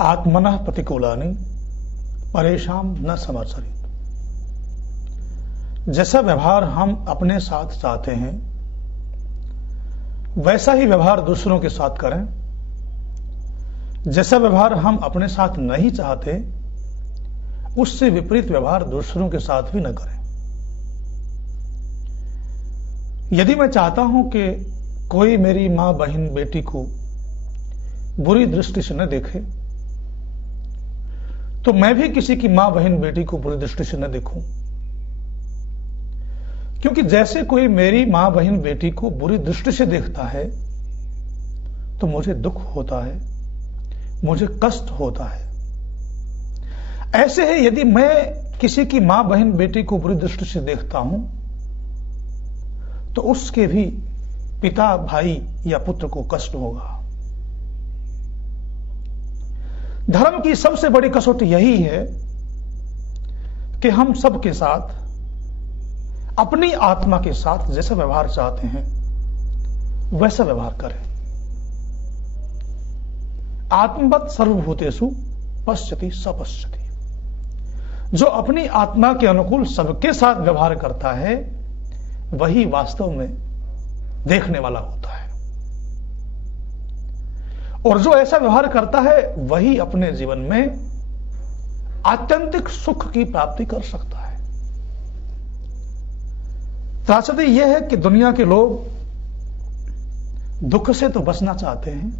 आत्मनः प्रतिकूलानि परेशान न समर्चरित। जैसा व्यवहार हम अपने साथ चाहते हैं वैसा ही व्यवहार दूसरों के साथ करें। जैसा व्यवहार हम अपने साथ नहीं चाहते उससे विपरीत व्यवहार दूसरों के साथ भी न करें। यदि मैं चाहता हूं कि कोई मेरी मां बहन बेटी को बुरी दृष्टि से न देखे तो मैं भी किसी की मां बहन बेटी को बुरी दृष्टि से न देखूं, क्योंकि जैसे कोई मेरी मां बहन बेटी को बुरी दृष्टि से देखता है तो मुझे दुख होता है, मुझे कष्ट होता है। ऐसे ही यदि मैं किसी की मां बहन बेटी को बुरी दृष्टि से देखता हूं तो उसके भी पिता भाई या पुत्र को कष्ट होगा। धर्म की सबसे बड़ी कसौटी यही है कि हम सबके साथ, अपनी आत्मा के साथ जैसा व्यवहार चाहते हैं वैसा व्यवहार करें। आत्मवत् सर्वभूतेषु पश्यति स पश्यति। जो अपनी आत्मा के अनुकूल सबके साथ व्यवहार करता है वही वास्तव में देखने वाला होता है, और जो ऐसा व्यवहार करता है वही अपने जीवन में आत्यंतिक सुख की प्राप्ति कर सकता है। त्रासदी यह है कि दुनिया के लोग दुख से तो बचना चाहते हैं,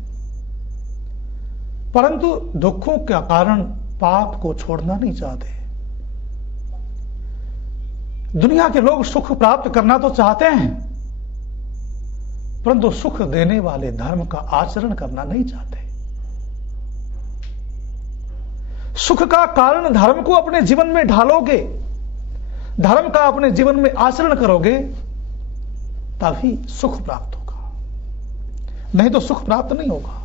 परंतु दुखों का कारण पाप को छोड़ना नहीं चाहते। दुनिया के लोग सुख प्राप्त करना तो चाहते हैं, परंतु सुख देने वाले धर्म का आचरण करना नहीं चाहते। सुख का कारण धर्म को अपने जीवन में ढालोगे, धर्म का अपने जीवन में आचरण करोगे तभी सुख प्राप्त होगा, नहीं तो सुख प्राप्त नहीं होगा।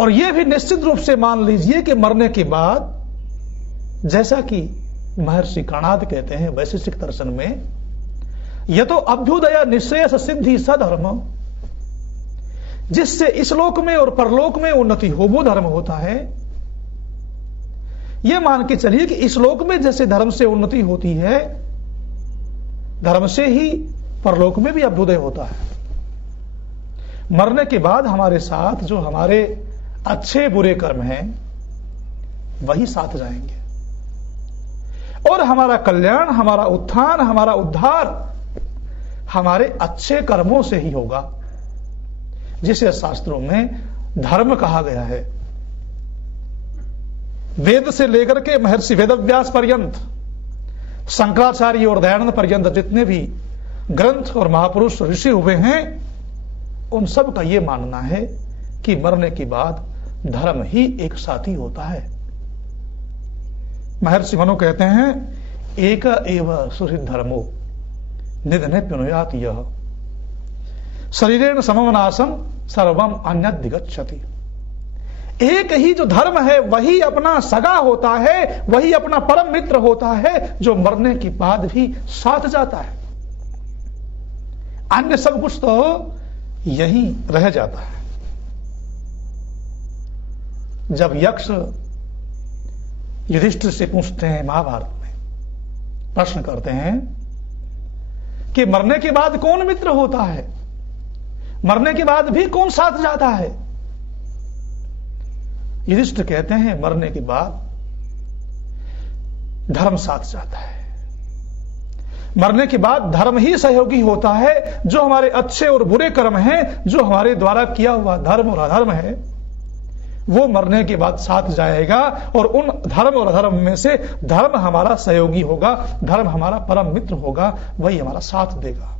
और यह भी निश्चित रूप से मान लीजिए कि मरने के बाद, जैसा कि महर्षि कणाद कहते हैं वैशेषिक दर्शन में, यह तो अभ्युदय निश्रेयस सिद्धि सधर्म, जिससे इस लोक में और परलोक में उन्नति हो वो धर्म होता है। यह मान के चलिए कि इस लोक में जैसे धर्म से उन्नति होती है, धर्म से ही परलोक में भी अभ्युदय होता है। मरने के बाद हमारे साथ जो हमारे अच्छे बुरे कर्म हैं वही साथ जाएंगे, और हमारा कल्याण, हमारा उत्थान, हमारा उद्धार हमारे अच्छे कर्मों से ही होगा, जिसे शास्त्रों में धर्म कहा गया है। वेद से लेकर के महर्षि वेदव्यास पर्यंत, शंकराचार्य और दयानंद पर्यंत जितने भी ग्रंथ और महापुरुष ऋषि हुए हैं, उन सब का यह मानना है कि मरने के बाद धर्म ही एक साथी होता है। महर्षि मनु कहते हैं, एक एव सुहृद धर्मो निधने प्युनुयात यह शरीरेण समम नाशम सर्वम अन्यत् दिगच्छति। एक ही जो धर्म है वही अपना सगा होता है, वही अपना परम मित्र होता है, जो मरने के बाद भी साथ जाता है। अन्य सब कुछ तो यही रह जाता है। जब यक्ष युधिष्ठिर से पूछते हैं, महाभारत में प्रश्न करते हैं कि मरने के बाद कौन मित्र होता है, मरने के बाद भी कौन साथ जाता है? युधिष्ठिर कहते हैं, मरने के बाद धर्म साथ जाता है। मरने के बाद धर्म ही सहयोगी होता है। जो हमारे अच्छे और बुरे कर्म हैं, जो हमारे द्वारा किया हुआ धर्म और अधर्म है, वो मरने के बाद साथ जाएगा, और उन धर्म और अधर्म में से धर्म हमारा सहयोगी होगा, धर्म हमारा परम मित्र होगा, वही हमारा साथ देगा।